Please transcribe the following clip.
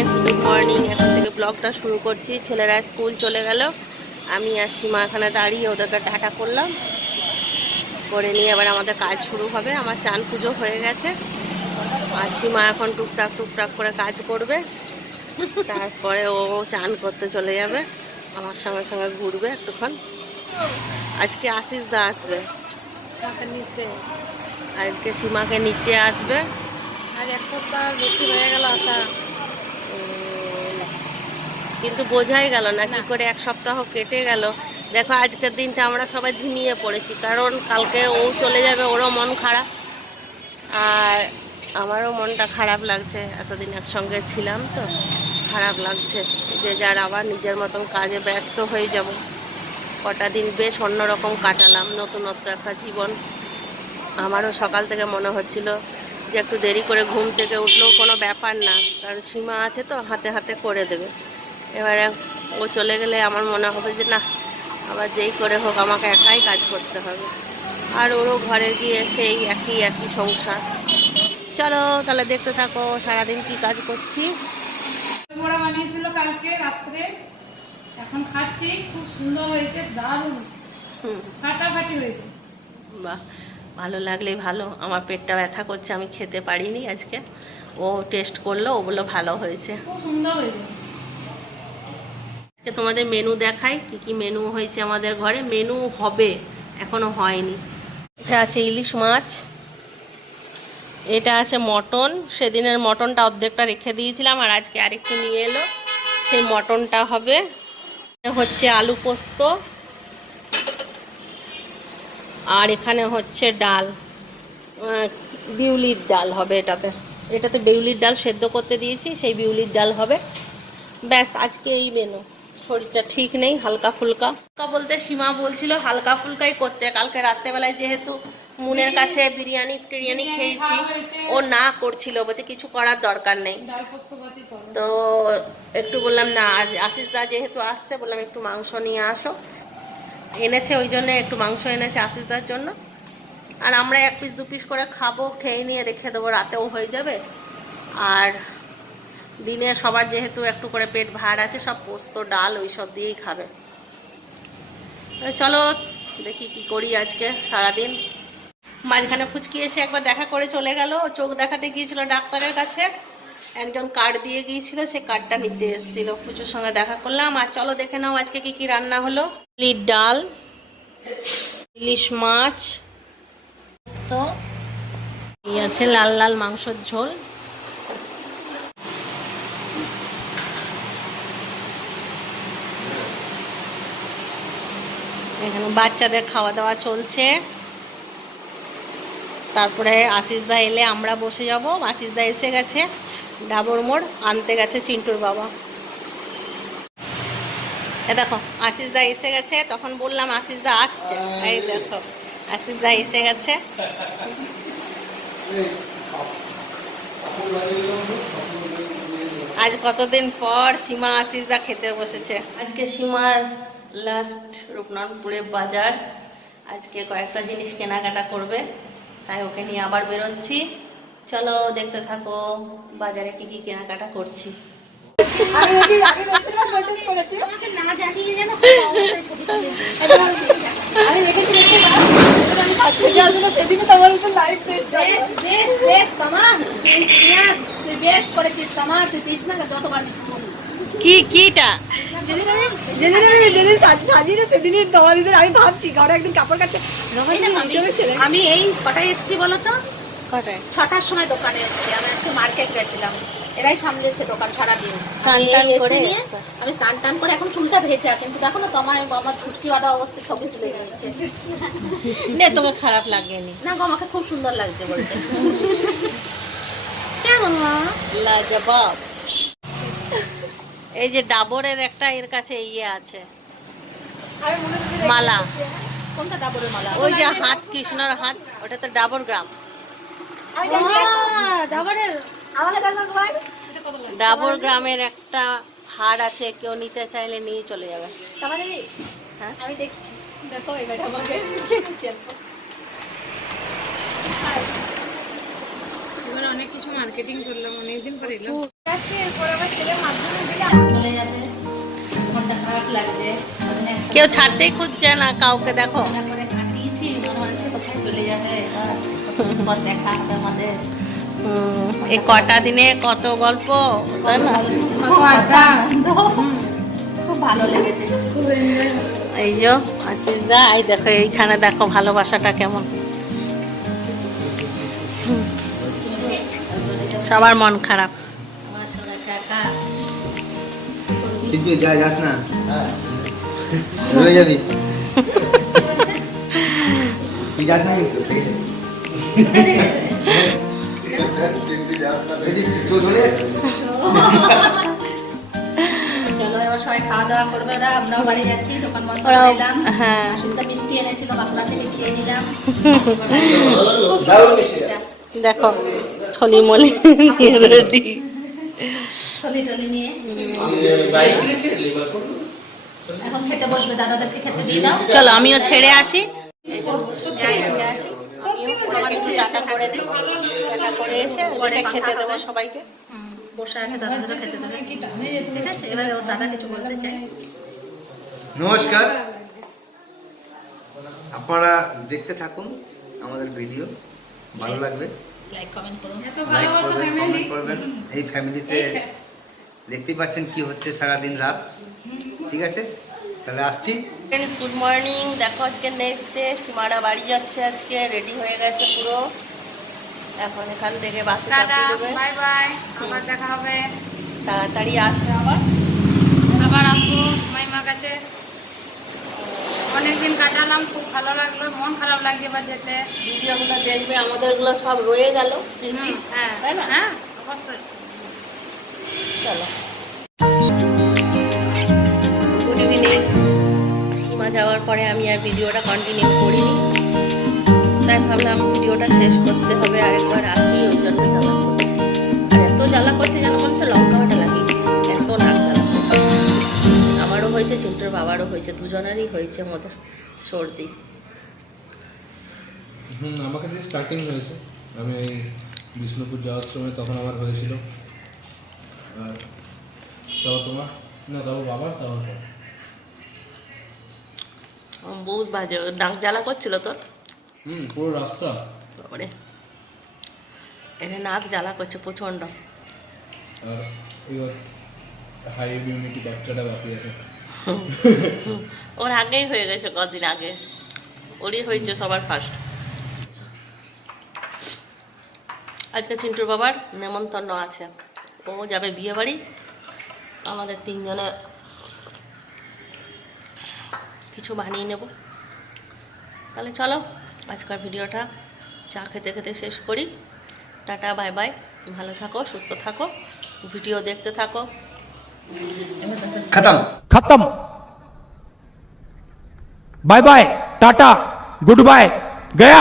Friends, good morning. এখন থেকে ব্লগটা শুরু করছি। ছেলেরা স্কুল চলে গেল, আমি আর সীমা এখানে দাঁড়িয়ে ওদেরকে টাটা করলাম, করে নিয়ে এবার আমাদের কাজ শুরু হবে। আমার চান পুজো হয়ে গেছে, আর সীমা এখন টুকটাক টুকটাক করে কাজ করবে। তারপরে ও চান করতে চলে যাবে, আমার সঙ্গে সঙ্গে ঘুরবে একটুক্ষণ। আজকে আশিস দা আসবে নিতে, আজকে সীমাকে নিতে আসবে। আজ এক সপ্তাহ বেশি হয়ে গেল আসা, কিন্তু বোঝাই গেল না কি করে এক সপ্তাহ কেটে গেল। দেখো আজকের দিনটা আমরা সবাই ঝিমিয়ে পড়েছি, কারণ কালকে ও চলে যাবে, ওরও মন খারাপ আর আমারও মনটা খারাপ লাগছে। এতদিন একসঙ্গে ছিলাম তো খারাপ লাগছে যে যার আবার নিজের মতন কাজে ব্যস্ত হয়ে যাব। কটা দিন বেশ অন্যরকম কাটালাম, নতুনত্ব একটা জীবন। আমারও সকাল থেকে মনে হচ্ছিল যে একটু দেরি করে ঘুম থেকে উঠলেও কোনো ব্যাপার না, কারণ সীমা আছে তো হাতে হাতে করে দেবে। এবারে ও চলে গেলে আমার মনে হবে যে না, আবার যেই করে হোক আমাকে একাই কাজ করতে হবে, আর ওরও ঘরে গিয়ে সেই একই একই সংসার। চলো তাহলে দেখতে থাকো সারাদিন কি কাজ করছি। মোড়া বানিয়েছিল কালকে রাত্রে, এখন খাচ্ছি, খুব সুন্দর হয়েছে, দারুণ ফাটাফাটি হয়েছে। বাহ, ভালো লাগলেই ভালো। আমার পেটটা ব্যথা করছে, আমি খেতে পারিনি আজকে। ও টেস্ট করলো, ও বললো ভালো হয়েছে। খুব সুন্দর হয়েছে। আজকে তোমাদের মেনু দেখাই, কি কি মেনু হয়েছে আমাদের ঘরে। মেনু হবে, এখনো হয়নি। এটা আছে ইলিশ মাছ, এটা আছে মটন। সেদিনের মটনটা অর্ধেকটা রেখে দিয়েছিলাম, আর আজকে আরেকটু নিয়ে এলো, সেই মটনটা হবে। হচ্ছে আলু পোস্ত, আর এখানে হচ্ছে ডাল, বিউলির ডাল হবে এটাতে। এটাতে বিউলির ডাল সেদ্ধ করতে দিয়েছি, সেই বিউলির ডাল হবে। ব্যাস, আজকে এই মেনু। শরীরটা ঠিক নেই, হালকা ফুলকা বলতে সীমা বলছিল হালকা ফুলকাই করতে। কালকে রাত্রেবেলায় যেহেতু মুনের কাছে বিরিয়ানি টিরিয়ানি খেয়েছি, ও না করছিল, বলছে কিছু করার দরকার নেই। তো একটু বললাম না, আজ আশিস দা যেহেতু আসছে, বললাম একটু মাংস নিয়ে আসো। এনেছে, ওই জন্য একটু মাংস এনেছে আশিস দার জন্য। আর আমরা এক পিস দু পিস করে খাবো, খেয়ে নিয়ে রেখে দেবো, রাতেও হয়ে যাবে। আর দিনে সবার যেহেতু একটু করে পেট ভার আছে, সব পোস্ত ডাল ওই সব দিয়েই খাবে। চলো দেখি কি করি আজকে সারাদিন। মাঝখানে ফুচকি এসে একবার দেখা করে চলে গেল, চোখ দেখাতে গিয়েছিল ডাক্তারের কাছে, একজন কার্ড দিয়ে গিয়েছিল, সে কার্ডটা নিতে এসেছিল। ফুচুর সঙ্গে দেখা করলাম। আর চলো দেখে নাও আজকে কি কি রান্না হলো। ইলিশ ডাল, ইলিশ মাছ, তো এই আছে লাল লাল মাংসের ঝোল। এখানে বাচ্চাদের খাওয়া দাওয়া চলছে। তারপরে আশিস দা এলে আমরা বসে যাব। আশিস দা এসে গেছে, ডাবর মোড় আনতে গেছে চিন্টুর বাবা। এ দেখো আশিস দা এসে গেছে, তখন বললাম আশিস দা আসছে, এই দেখো আশিস দা এসে গেছে। আজ কতদিন পর সীমা আশিস দা খেতে বসেছে। আজকে সীমার লাস্ট রূপনারায়ণপুরে বাজার, আজকে কয়েকটা জিনিস কেনাকাটা করবে, তাই ওকে নিয়ে আবার বেরোচ্ছি। চলো দেখতে থাকো বাজারে কি কি কেনাকাটা করছি। কি কিটা সেদিনের তোমার আমি ভাবছি কারো একদিন কাপড় কাছে আমি এই কটায় এসেছি বলো তো? কটায়? 6টার সময় দোকানে এসেছি। আমি আজকে মার্কেট গেছিলাম, এরাই সামলেছে দোকান সারাদিন। আমি স্নান টান করে এখন চুলটা ভেজা, কিন্তু দেখো না তোমার আমার ছুটকি বাঁধা অবস্থা, ছবি তুলে যাচ্ছে। তোকে খারাপ লাগেনি? না গো, আমাকে খুব সুন্দর লাগছে বলছে। কেমন লাজবাব। এই যে ডাবরের একটা এর কাছে ইয়ে আছে, মালা। কোনটা ডাবরের মালা? ওই যে হাত, কৃষ্ণর হাত, ওটা তো ডাবর গ্রাম। ডাবর গ্রামের একটা হার আছে, কেউ নিতে চাইলে নিয়ে চলে যাবে। হ্যাঁ আমি দেখছি, দেখো এবার আমাকে এবার অনেক কিছু মার্কেটিং করলাম, অনেকদিন পরে এলাম। চলে যাবে, মনটা খারাপ লাগছে। কেউ ছাড়তেই খুঁজছে না কাউকে, দেখো তারপরে কাটিয়েছি, মনে হচ্ছে কোথায় চলে যাবে, কতদিন পর দেখা হবে আমাদের। এই কটা দিনে কত গল্প, তাই না? খুব ভালো লেগেছে, খুব এনজয়। এই যে আশিস দা, এই দেখো এইখানে দেখো ভালোবাসাটা কেমন, সবার মন খারাপ। আমার সোনা কাকা কিন্তু যাস না, রয়ে যাবি, তুই যাস না কিন্তু থেকে যাবি। চলো এবার সবাই খাওয়া দাওয়া করবে, ওরা আমরাও বাড়ি যাচ্ছি, দোকান বন্ধ ওরাও, করলাম। হ্যাঁ। আশিসদা মিষ্টি এনেছিল, বাঁকুড়া থেকে খেয়ে নিলাম। দেখো থলি মলি রেডি, থলি টলি নিয়ে এখন খেতে বসবে, দাদাদেরকে খেতে দিয়ে দাও। চলো আমিও ছেড়ে আসি। খেতে দেবো সবাইকে। বসে আছে, দাদাদেরও খেতে দেবে। ঠিক আছে, এবার ওর দাদা কিছু বলতে চাই। নমস্কার, আপনারা দেখতে থাকুন আমাদের ভিডিও, ভালো লাগবে, লাইক কমেন্ট করুন। লাইক করবেন, কমেন্ট করবেন। এই ফ্যামিলিতে দেখতেই পাচ্ছেন কি হচ্ছে সারাদিন রাত। ঠিক আছে, তাহলে আসছি। ফ্রেন্ডস গুড মর্নিং, দেখো আজকে নেক্সট ডে, সীমারা বাড়ি যাচ্ছে, আজকে রেডি হয়ে গেছে পুরো। এখন এখান থেকে বাসে চাপিয়ে দেবে। বাই বাই, আবার দেখা হবে, তাড়াতাড়ি আসবে আবার। আবার আসবো মাইমার কাছে। অনেকদিন কাটালাম, খুব ভালো লাগলো, মন খারাপ লাগছে এবার যেতে। ভিডিওগুলো দেখবে, আমাদেরগুলো সব রয়ে গেল স্মৃতি, হ্যাঁ তাই না? হ্যাঁ অবশ্যই। চলো, গুড ইভিনিং। সীমা যাওয়ার পরে আমি আর ভিডিওটা কন্টিনিউ করিনি, তাই ভাবলাম ভিডিওটা শেষ করতে হবে, আরেকবার আসি, ওই জন্য জ্বালা করছে। আর এত জ্বালা করছে যেন মনে হচ্ছে লঙ্কা বাটা লাগিয়েছি, এত নাক জ্বালা করছে। আমারও হয়েছে, চিন্টুর বাবারও হয়েছে, দুজনেরই হয়েছে আমাদের সর্দি। আমাকে দিয়ে স্টার্টিং হয়েছে, আমি এই বিষ্ণুপুর যাওয়ার সময় তখন আমার হয়েছিল, আর তাও তোমার না, তাও বাবার, তাও বহুত বাজে নাক জ্বালা করছিল তোর, পুরো রাস্তা। মানে এনে নাক জ্বালা করছে প্রচণ্ড। আর এবার হাই ইমিউনিটি বাচ্চাটা বাকি আছে। ওর আগেই হয়ে গেছে, কদিন আগে ওরই হয়েছে সবার ফার্স্ট। আজকে চিন্টুর বাবার নেমন্তন্ন আছে, ও যাবে বিয়ে বাড়ি, আমাদের তিনজনের কিছু বানিয়ে নেব। তাহলে চলো আজকের ভিডিওটা চা খেতে খেতে শেষ করি। টাটা, বাই বাই, ভালো থাকো, সুস্থ থাকো, ভিডিও দেখতে থাকো। খতম खत्म bye bye tata goodbye गया।